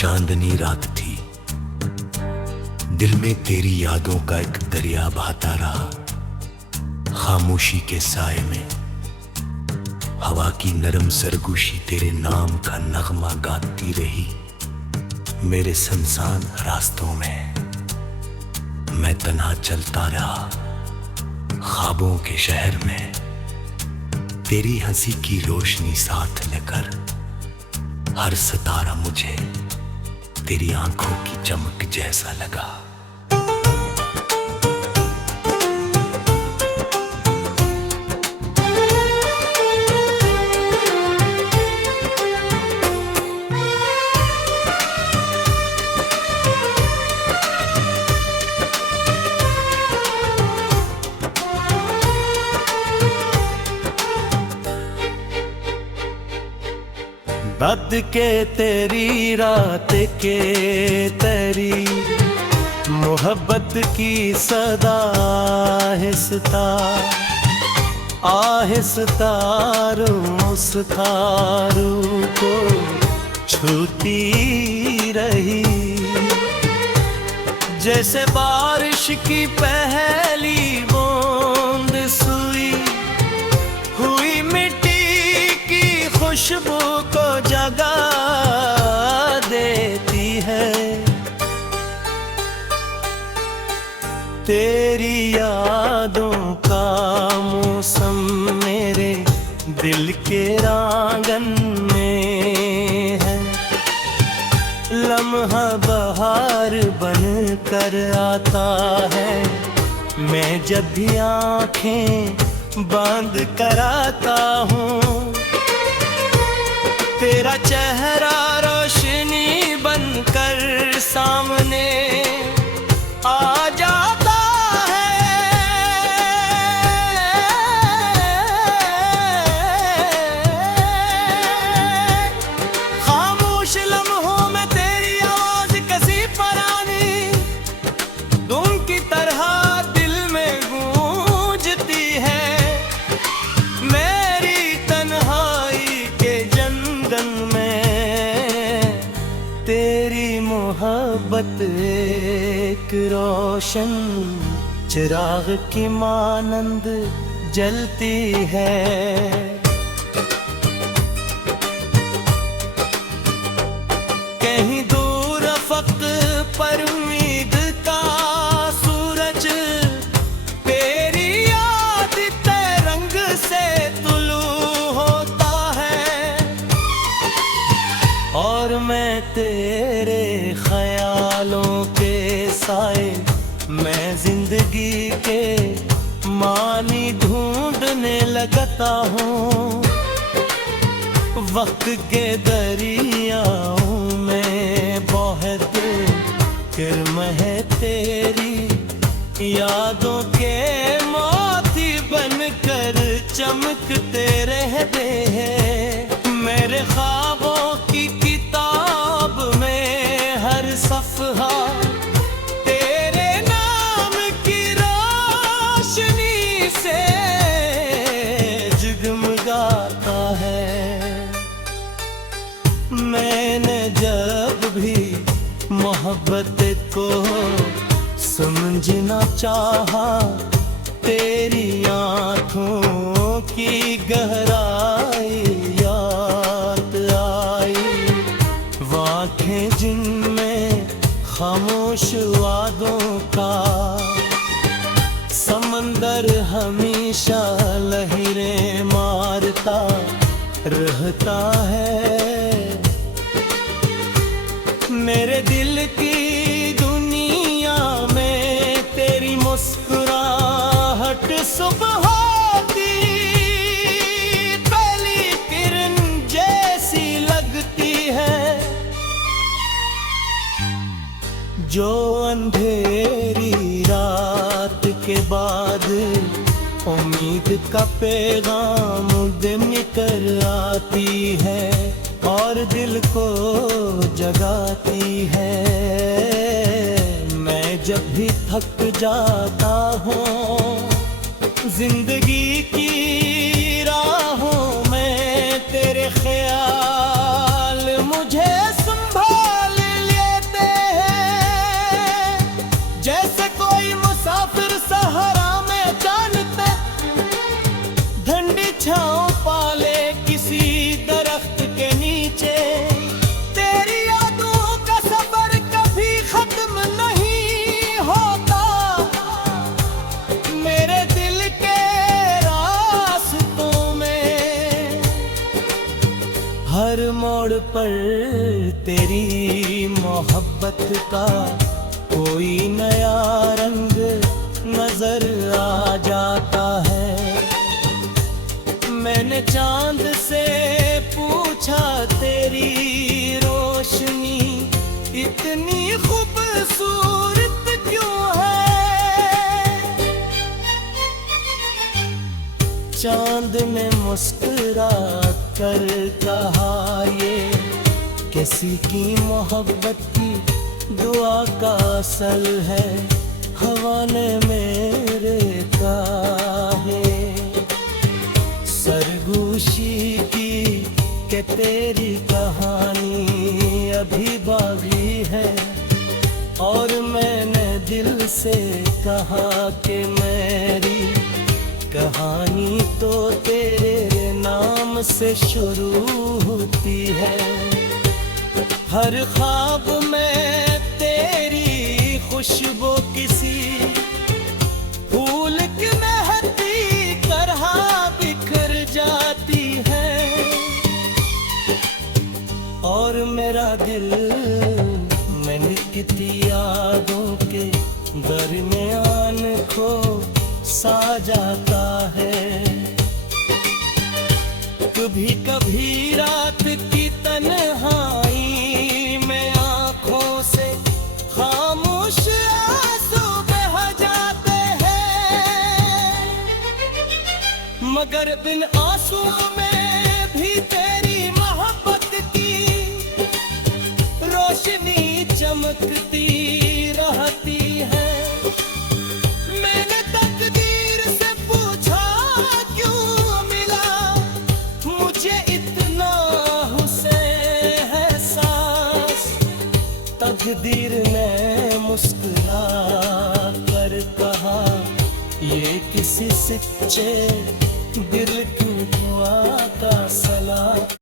चांदनी रात थी, दिल में तेरी यादों का एक दरिया बहता रहा। खामोशी के साए में हवा की नरम सरगोशी तेरे नाम का नगमा गाती रही। मेरे सुनसान रास्तों में मैं तन्हा चलता रहा, ख्वाबों के शहर में तेरी हंसी की रोशनी साथ लेकर। हर सितारा मुझे तेरी आंखों की चमक जैसा लगा। बद के तेरी रात के तेरी मोहब्बत की सदा आहिस्ता आहिस्ता उस थारू को छूती रही। जैसे बारिश की पहली बूंद सुई हुई मिट्टी की खुशबू को जगा देती है। तेरी यादों का मौसम मेरे दिल के आंगन में है। लम्हा बहार बन कर आता है, मैं जब भी आँखें बंद कराता हूँ। तेरा चेहरा रोशनी बनकर सामने आ जाता है। खामोश लम्हों में तेरी आवाज कसी पुरानी धुन की तरह दिल में गूंजती है। मेरी तन्हाई के जंगल में तेरी मोहब्बत एक रोशन चिराग की मानंद जलती है। कहीं दूर अफक पर उम्मीद का सूरज तेरी याद तरंग से तुलू होता है। और मैं तेरे ख्यालों के साए मैं जिंदगी के मानी ढूंढने लगता हूँ। वक्त के दरियाओं में बहुत किरम है तेरी यादों के मोती बनकर चमकते रहते हैं। मेरे ख्वाबों की किताब में हर सफ़हा तेरे नाम की रोशनी से जगमगाता है। मैंने जब भी मोहब्बत को समझना चाहा, तेरी आँखों की गहराई याद आई। वाक़ें जिनमें खामोश वादों का समंदर हमेशा लहरें मारता रहता है। मेरे दिल की दुनिया में तेरी मुस्कुराहट सुबह की पहली किरण जैसी लगती है। जो अंधेरी रात के बाद उम्मीद का पैगाम दिन कर आती है और दिल को जगाती है। मैं जब भी थक जाता हूँ जिंदगी की राहों में, तेरे ख्याल मुझे संभाल पर तेरी मोहब्बत का कोई नया रंग नजर आ जाता है। मैंने चांद से पूछा तेरी रोशनी इतनी खूबसूरत क्यों है। चांद ने मुस्कुरा कर कहा ये किसी की मोहब्बत की दुआ का असल है। हवा ने मेरे काहे सरगोशी की कि तेरी कहानी अभी बाकी है। और मैंने दिल से कहा कि मेरी कहानी तो तेरे नाम से शुरू होती है। हर ख्वाब में तेरी खुशबू किसी फूल की महती तरह बिखर जाती है। और मेरा दिल मैंने कितनी यादों के दरमियान खो सा जाता है। कभी कभी रात की तन्हाई में आंखों से खामोश आंसू बह जाते हैं। मगर बिन आंसू में भी तेरी मोहब्बत की रोशनी चमकती रहती है। मैंने तकदीर से पूछा क्यों मिला मुझे इतना हुस्न है सांस। तकदीर ने मुस्कुरा कर कहा ये किसी सच्चे दिल की दुआ का सलाम।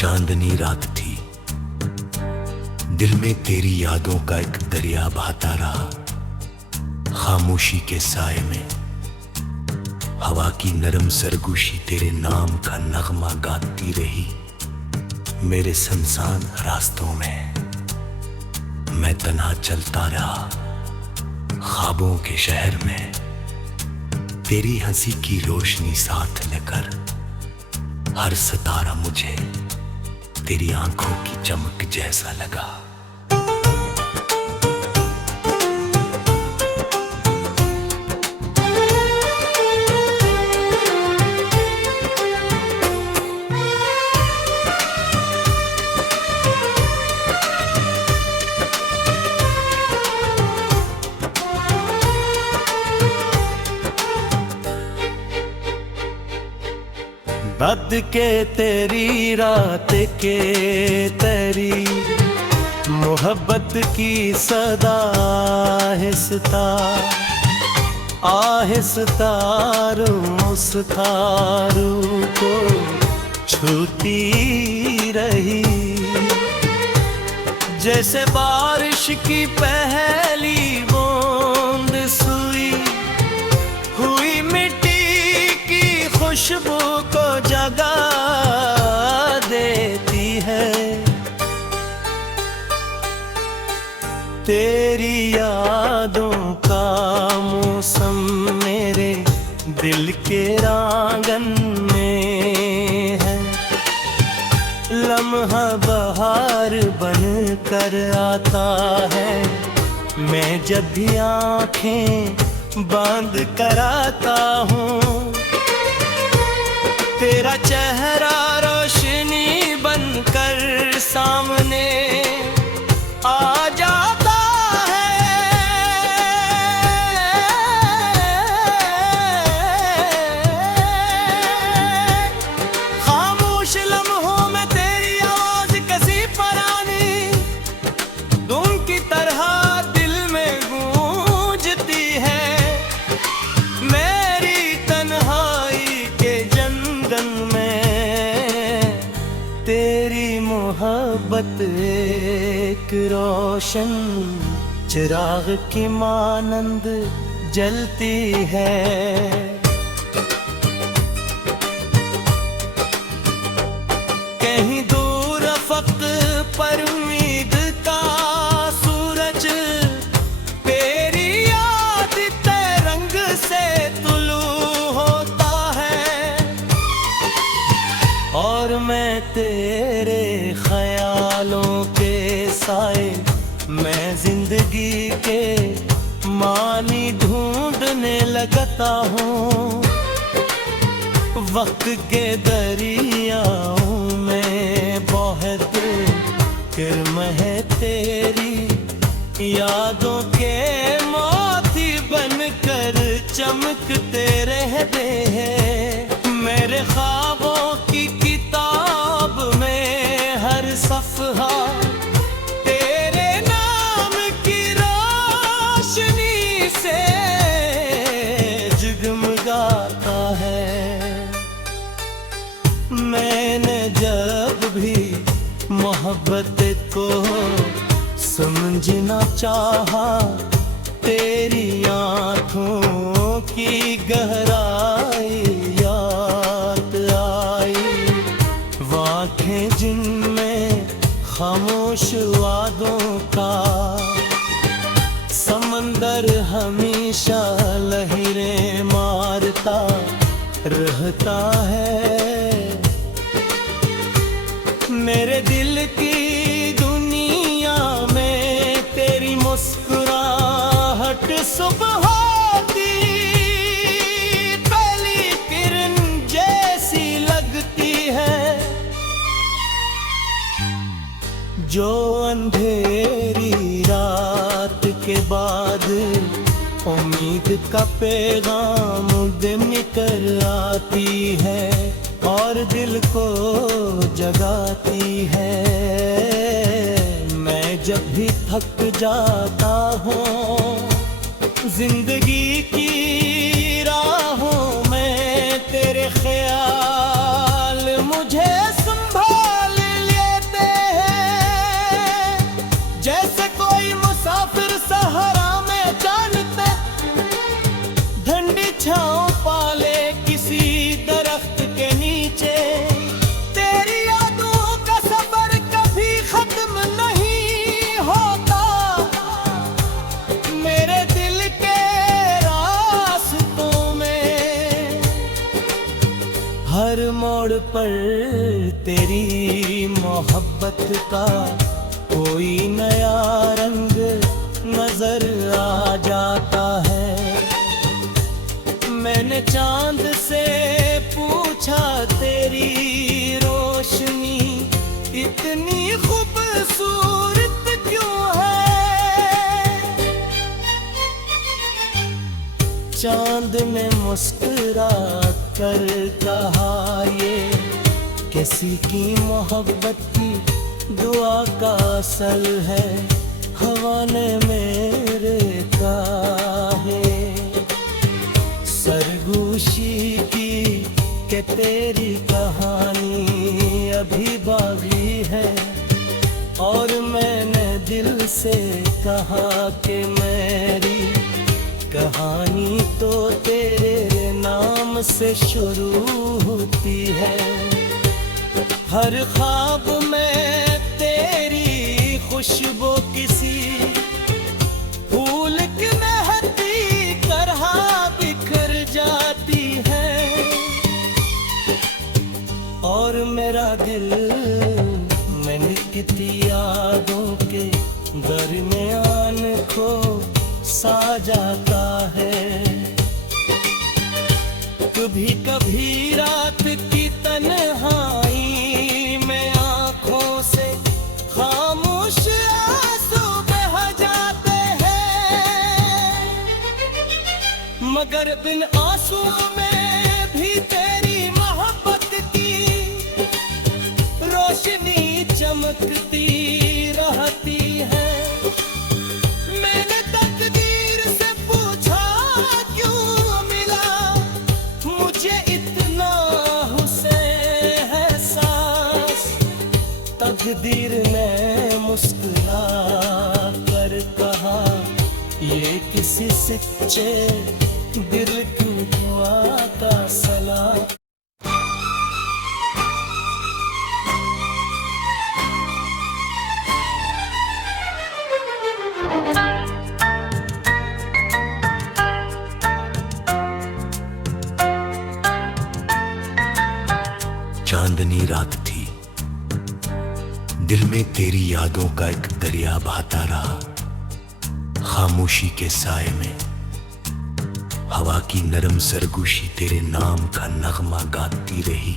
चांदनी रात थी, दिल में तेरी यादों का एक दरिया बहता रहा। खामोशी के साए में हवा की नरम सरगोशी तेरे नाम का नगमा गाती रही। मेरे सुनसान रास्तों में मैं तन्हा चलता रहा। ख्वाबों के शहर में तेरी हंसी की रोशनी साथ लेकर हर सितारा मुझे तेरी आंखों की चमक जैसा लगा। बद के तेरी रात के तेरी मोहब्बत की सदा आहिस्ता आहिस्ता उस थारू को छूती रही। जैसे बारिश की पहली बूंद सुई हुई मिट्टी की खुशबू को जगा देती है। तेरी यादों का मौसम मेरे दिल के आंगन में है। लम्हा बहार बन कर आता है। मैं जब भी आंखें बंद कराता हूँ तेरा चेहरा रोशनी बनकर सामने आ जाता है। खामोश लम्हों में तेरी आवाज कैसी पुरानी धुन की तरह दिल में गूंजती है। मेरी तन्हाई के जंगल में मोहब्बत एक रोशन चिराग की मानंद जलती है। कहीं दूर अफक पर उम्मीद का सूरज तेरी याद तरंग से तुलू होता है, और मैं तेरे ख्यालों के साए मैं जिंदगी के मानी ढूंढने लगता हूँ। वक्त के दरियाओं में बहुत किरम है तेरी यादों के मोती बनकर चमकते रहते हैं। मेरे ख्वाबों की किताब में हर सफ़हा तेरे नाम की रोशनी से जगमगाता है। मैंने जब भी मोहब्बत को समझना चाहा, तेरी आँखों की गहराई याद आई। वाक़ें जिनमें खामोश वादों का समंदर हमेशा लहरें मारता रहता है। मेरे दिल की दुनिया में तेरी मुस्कुराहट सुबह की पहली किरण जैसी लगती है, जो अंधेरी रात के बाद उम्मीद का पैगाम दिन कर आती है और दिल को जगाती है। मैं जब भी थक जाता हूँ जिंदगी की राहों में, तेरे ख्याल मुझे संभाल लेते हैं। जैसे कोई मुसाफिर सहारा में जानते ठंडी छाँव पाले किसी दरख्त के नीचे। तेरी यादों का सफर कभी खत्म नहीं होता, मेरे दिल के रास्तों में। हर मोड़ पर तेरी मोहब्बत का कोई नया रंग नजर आ जाता है। मैंने चांद से पूछा तेरी रोशनी इतनी खूबसूरत क्यों है। चांद ने मुस्कुरा कर कहा, ये किसी की मोहब्बत की दुआ का असल है। हवा ने मेरे काहे सरगोशी की कि तेरी कहानी अभी बाकी है, और मैंने दिल से कहा कि मेरी कहानी तो तेरे नाम से शुरू होती है। हर ख्वाब में तेरी खुशबू किसी फूल की मेहंदी तरह बिखर जाती है, और मेरा दिल मैंने कितनी यादों के दरमियान खो सा जाता है। कभी कभी रात की तन्हाई में आंखों से खामोश आंसू बह जाते हैं, मगर बिन आंसू में भी तेरी मोहब्बत की रोशनी चमकती रहती है। मैंने तकदीर से पूछा क्यों मिला मुझे इतना हुस्न एहसास, तब तकदीर ने मुस्कुरा कर कहा, ये किसी सच्चे दिल की दुआ का सलाम। चांदनी रात थी, दिल में तेरी यादों का एक दरिया बहता रहा। खामोशी के साए में हवा की नरम सरगोशी तेरे नाम का नगमा गाती रही।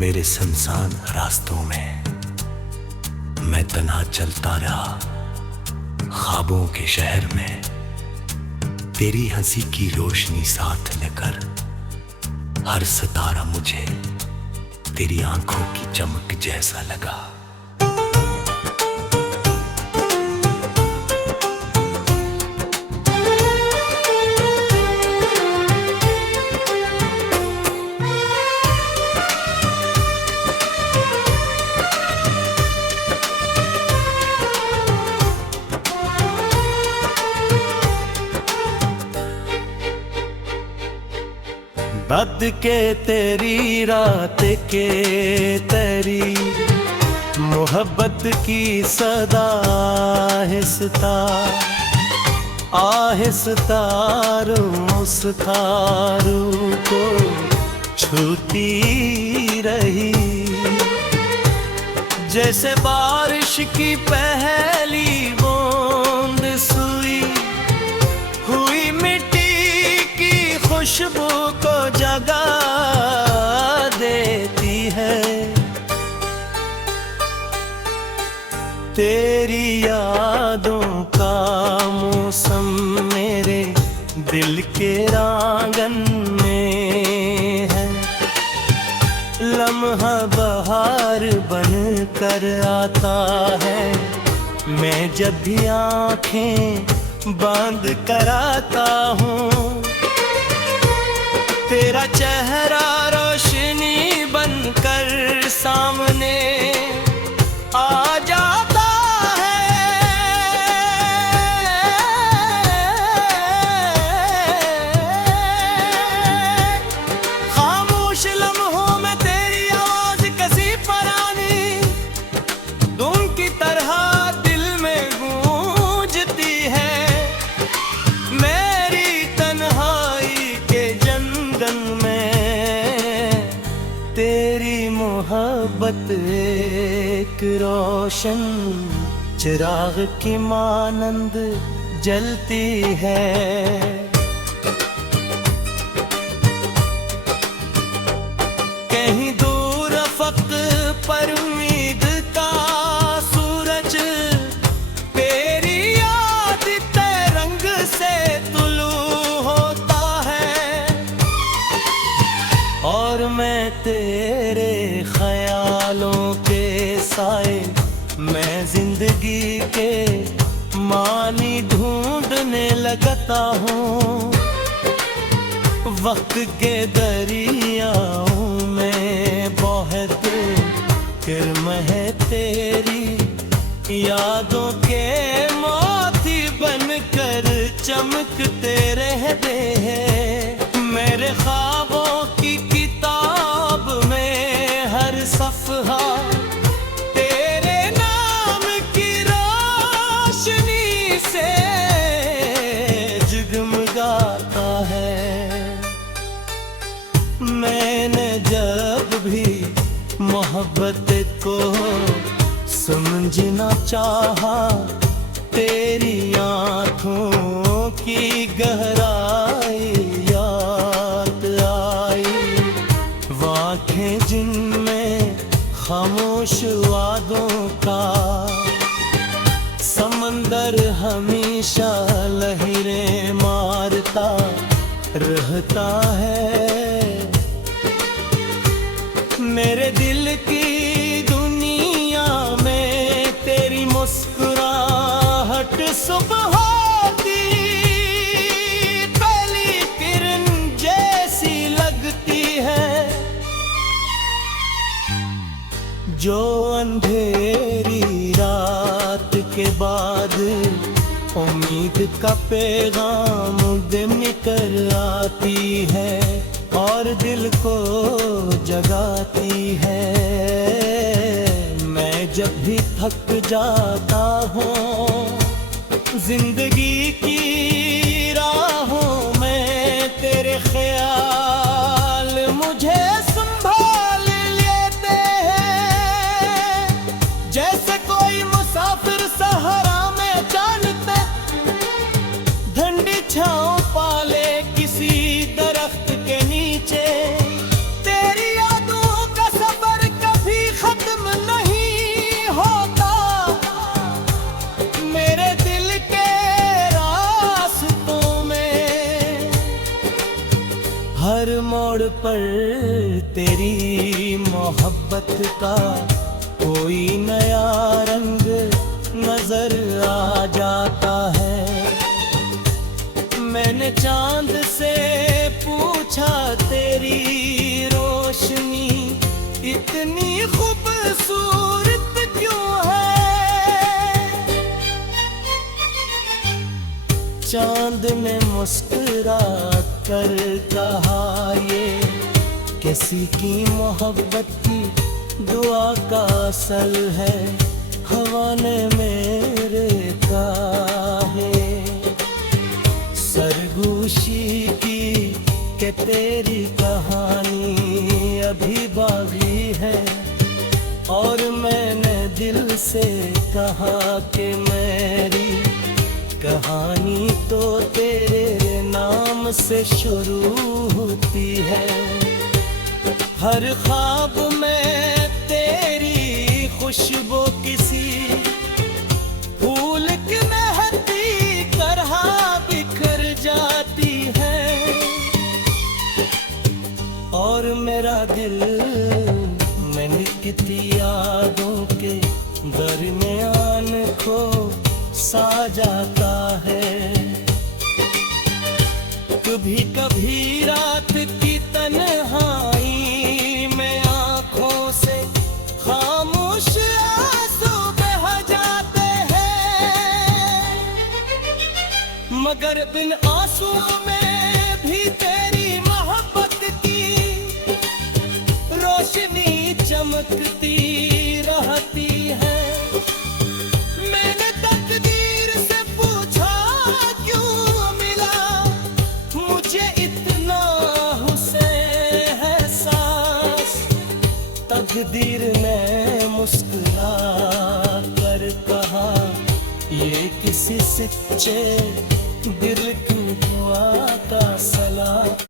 मेरे सुनसान रास्तों में मैं तन्हा चलता रहा, ख्वाबों के शहर में तेरी हंसी की रोशनी साथ लेकर। हर सितारा मुझे तेरी आंखों की चमक जैसा लगा। बद के तेरी रात के तेरी मोहब्बत की सदा आहिस्ता आहिस्ता उस थारू को छूती रही। जैसे बारिश की पहली बूंद सुई हुई मिट्टी की खुशबू को जगा देती है। तेरी यादों का मौसम मेरे दिल के आंगन में है। लम्हा बहार बन कर आता है, मैं जब भी आंखें बंद कराता हूँ। तेरा चेहरा रोशनी बनकर सामने आ जाता है। खामोश लम्हों में तेरी आवाज कसी पुरानी धुन की तरह दिल में गूंजती है। मेरी तन्हाई के जंगल में तेरी मोहब्बत एक रोशन चिराग की मानंद जलती है। कहीं दूर अफक पर उम्मीद का सूरज तेरी याद रंग से तुलू होता है। और मैं तेरे ख्यालों के साए मैं जिंदगी के मानी ढूंढने लगता हूँ। वक्त के दरियाओं में बहुत किरम है तेरी यादों के मोती बनकर चमकते रहते हैं। मेरे ख्वाबों की किताब में हर सफ़हा तेरे नाम की रोशनी से जगमगाता है। मैंने जब भी मोहब्बत को समझना चाहा, तेरी आँखों की गहराई याद आई। वाक़ें जिनमें खामोश वादों का समंदर हमेशा लहरें मारता रहता है। मेरे दिल की दुनिया में तेरी मुस्कुराहट सुबह की पहली किरण जैसी लगती है। जो अंधेरे अंधेरी रात के बाद उम्मीद का पैगाम दिन कर आती है और दिल को जगाती है। मैं जब भी थक जाता हूँ जिंदगी की राहों में, तेरे ख्याल मुझे संभाल लेते हैं। जैसे कोई मुसाफिर सहारा में जानते, ठंडी छांव पाले किसी दरख्त के नीचे। तेरी यादों का सफर कभी खत्म नहीं होता, मेरे दिल के रास्तों में। हर मोड़ पर तेरी मोहब्बत का कोई नया रंग नजर आ जाता है। मैंने चांद से पूछा तेरी रोशनी इतनी खूबसूरत क्यों है। चांद ने मुस्कुरा कर कहा ये किसी की मोहब्बत की दुआ का असल है। हवा ने मेरे काहे सरगोशी की कि तेरी कहानी अभी बाकी है। और मैंने दिल से कहा कि मेरी कहानी तो तेरे नाम से शुरू होती है। हर ख्वाब में तेरी खुशबू किसी फूल की मेहंदी तरह बिखर जाती है। और मेरा दिल मैंने कितनी यादों के दरमियान खो सा जाता है। कभी कभी रात की तन्हाई में आंखों से खामोश आंसू बह जाते हैं। मगर बिन आंसू में भी तेरी मोहब्बत की रोशनी चमकती रहती है। मैंने तकदीर से पूछा क्यों मिला मुझे इतना हुस्न एहसास। तकदीर ने मुस्कुरा कर कहा ये किसी सच्चे दिल की दुआ का सलाम।